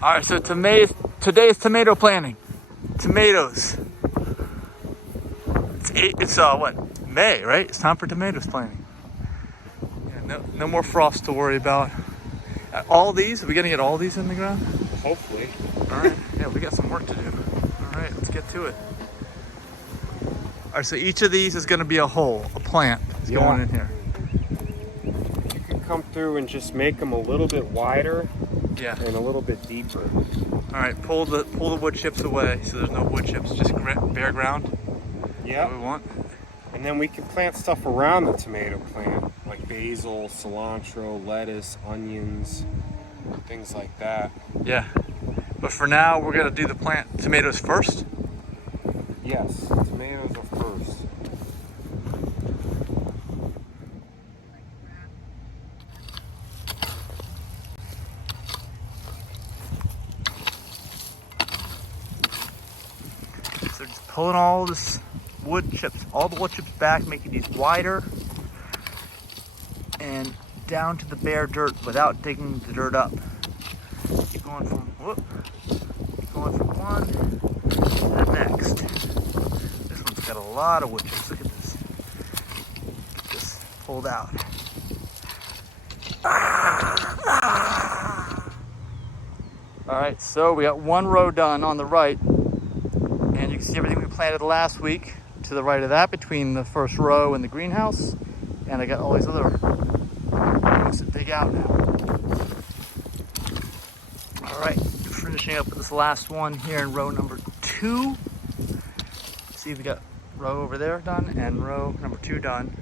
All right, so today's tomato planting. Tomatoes. It's what? May, right? It's time for tomatoes planting. Yeah, no more frost to worry about. All these, are we gonna get all these in the ground? Hopefully. All right, yeah, we got some work to do. All right, let's get to it. All right, so each of these is gonna be a hole, a plant is going in here. You can come through and just make them a little bit wider. Yeah. And a little bit deeper. All right, pull the wood chips away so there's no wood chips, just bare ground. Yeah. What we want. And then we can plant stuff around the tomato plant, like basil, cilantro, lettuce, onions, things like that. Yeah. But for now, we're gonna do the tomatoes first. Yes, tomatoes are first. So just pulling all this wood chips, all the wood chips back, making these wider and down to the bare dirt without digging the dirt up. Keep going from one to the next. This one's got a lot of wood chips. Look at this. Get this pulled out. All right, so we got one row done on the right, and you can see everything we planted last week to the right of that between the first row and the greenhouse. And I got all these other things to dig out now. All right, finishing up with this last one here in row number 2. See, we got row over there done and row number 2 done.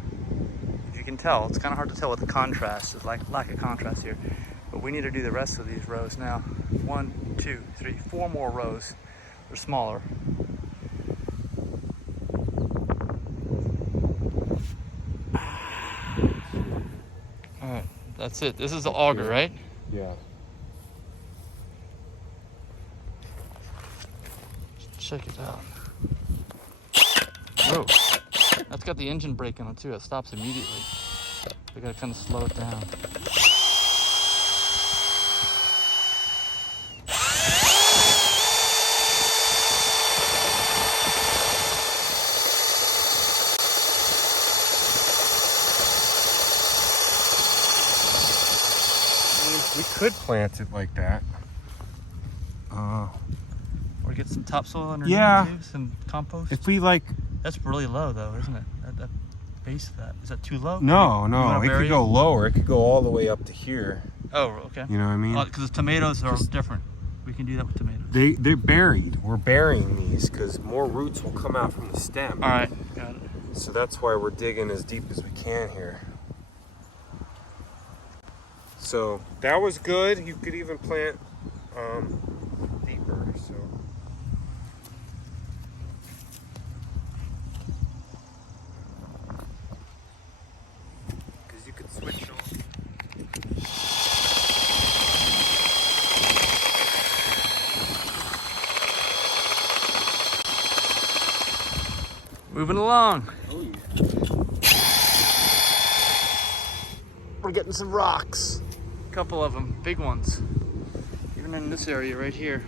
As you can tell, it's kind of hard to tell with the contrast. There's like lack of contrast here. But we need to do the rest of these rows now. 1, 2, 3, 4 more rows. They're smaller. All right, that's it. This is the auger, right? Yeah. Check it out. Whoa, that's got the engine brake on it too. It stops immediately. We gotta kind of slow it down. We could plant it like that. Or get some topsoil underneath too, some compost. If we like... That's really low though, isn't it? That base of that. Is that too low? No, it could go lower. It could go all the way up to here. Oh, okay. You know what I mean? Because tomatoes are different. We can do that with tomatoes. They're buried. We're burying these because more roots will come out from the stem. All right, got it. So that's why we're digging as deep as we can here. So that was good. You could even plant deeper. So because you could switch them. Moving along. Oh, yeah. We're getting some rocks. A couple of them, big ones. Even in this area right here.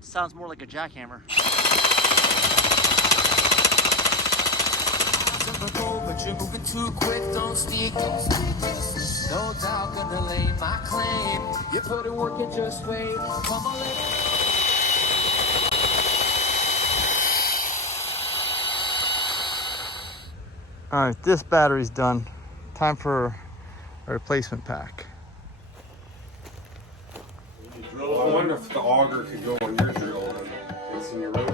Sounds more like a jackhammer. But you're moving too quick, don't speak. No doubt gonna lay my claim. You put in work and just wait. Come on, All right, this battery's done. Time for a replacement pack. I wonder if the auger could go on your drill. It's in your road.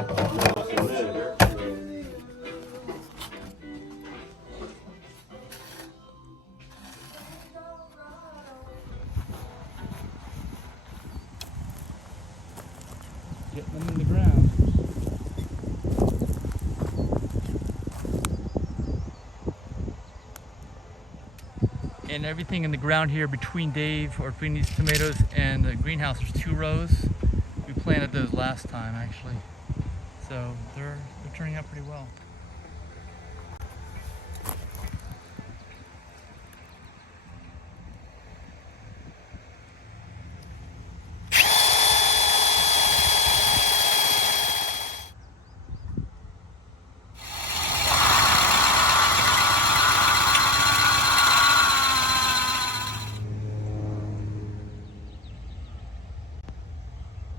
Getting them in the ground. And everything in the ground here between Dave, or between these tomatoes and the greenhouse, there's 2 rows. We planted those last time actually. So they're turning out pretty well.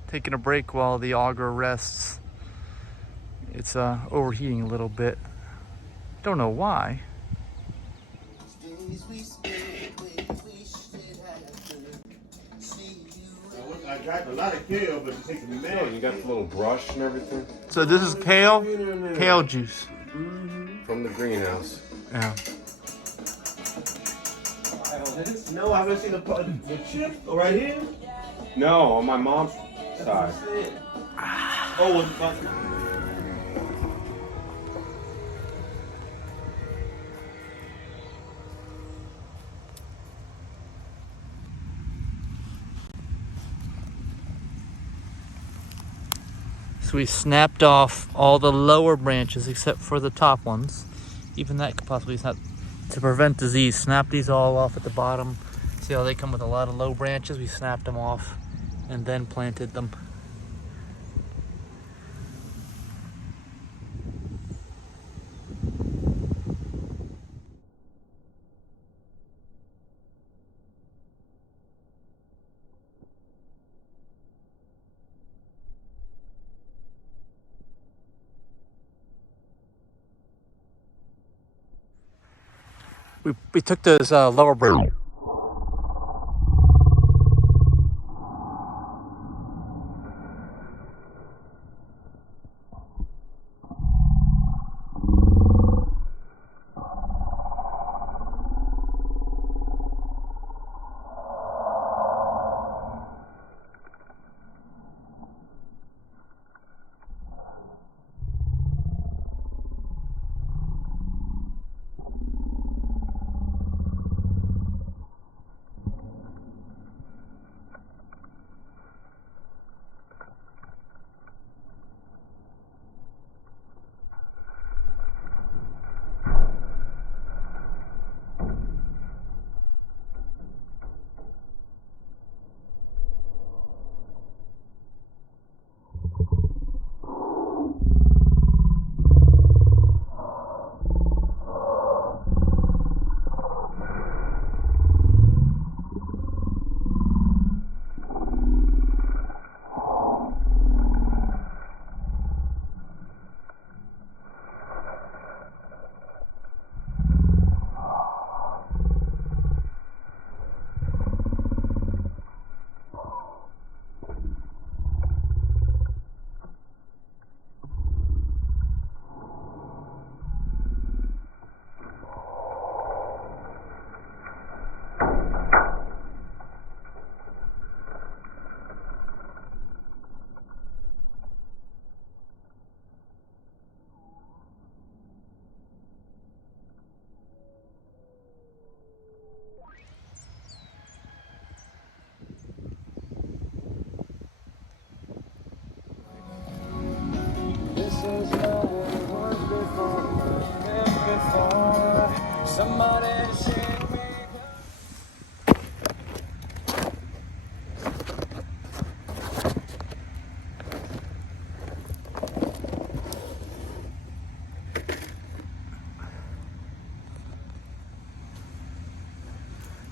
taking a break while the auger rests. It's overheating a little bit. Don't know why. I got a lot of kale, but it takes a minute. You got the little brush and everything So this is kale, kale juice. from the greenhouse. Yeah. No, I haven't seen the chip right here. No, on my mom's side. Oh, it's like. So we snapped off all the lower branches except for the top ones. Even that could possibly snap to prevent disease. Snap these all off at the bottom. See how they come with a lot of low branches? We snapped them off and then planted them. We took those lower branches.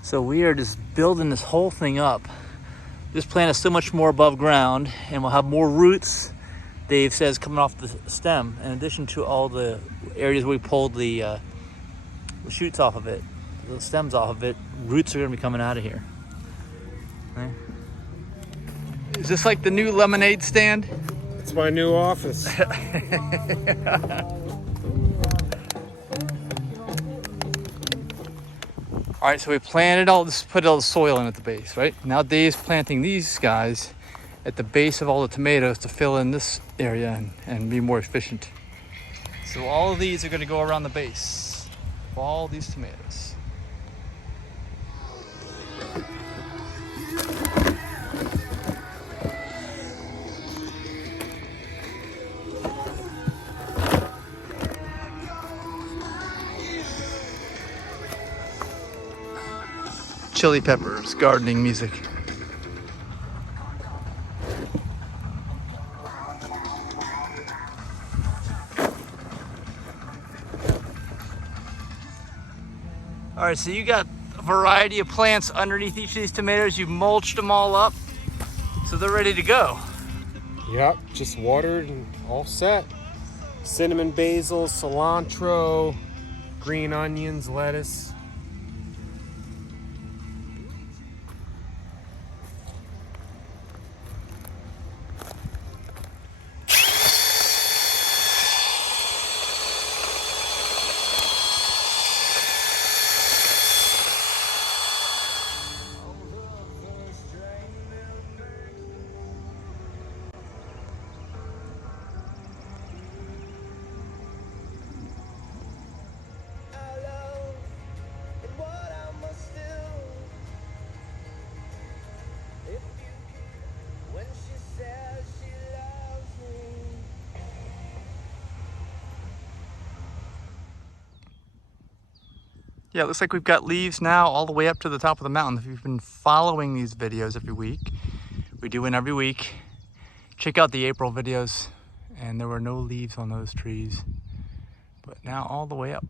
So we are just building this whole thing up. This plant is so much more above ground and will have more roots, Dave says, coming off the stem, in addition to all the areas where we pulled the shoots off of it, the stems off of it. Roots are gonna be coming out of here. Okay. Is this like the new lemonade stand? It's my new office. All right, so we planted all this, put all the soil in at the base, right? Now Dave's planting these guys at the base of all the tomatoes to fill in this area and be more efficient. So all of these are gonna go around the base of all these tomatoes. Chili Peppers, gardening music. All right, so you got a variety of plants underneath each of these tomatoes. You've mulched them all up, so they're ready to go. Yep, just watered and all set. Cinnamon, basil, cilantro, green onions, lettuce. Yeah, it looks like we've got leaves now all the way up to the top of the mountain. If you've been following these videos every week, we do one every week. Check out the April videos, and there were no leaves on those trees. But now all the way up.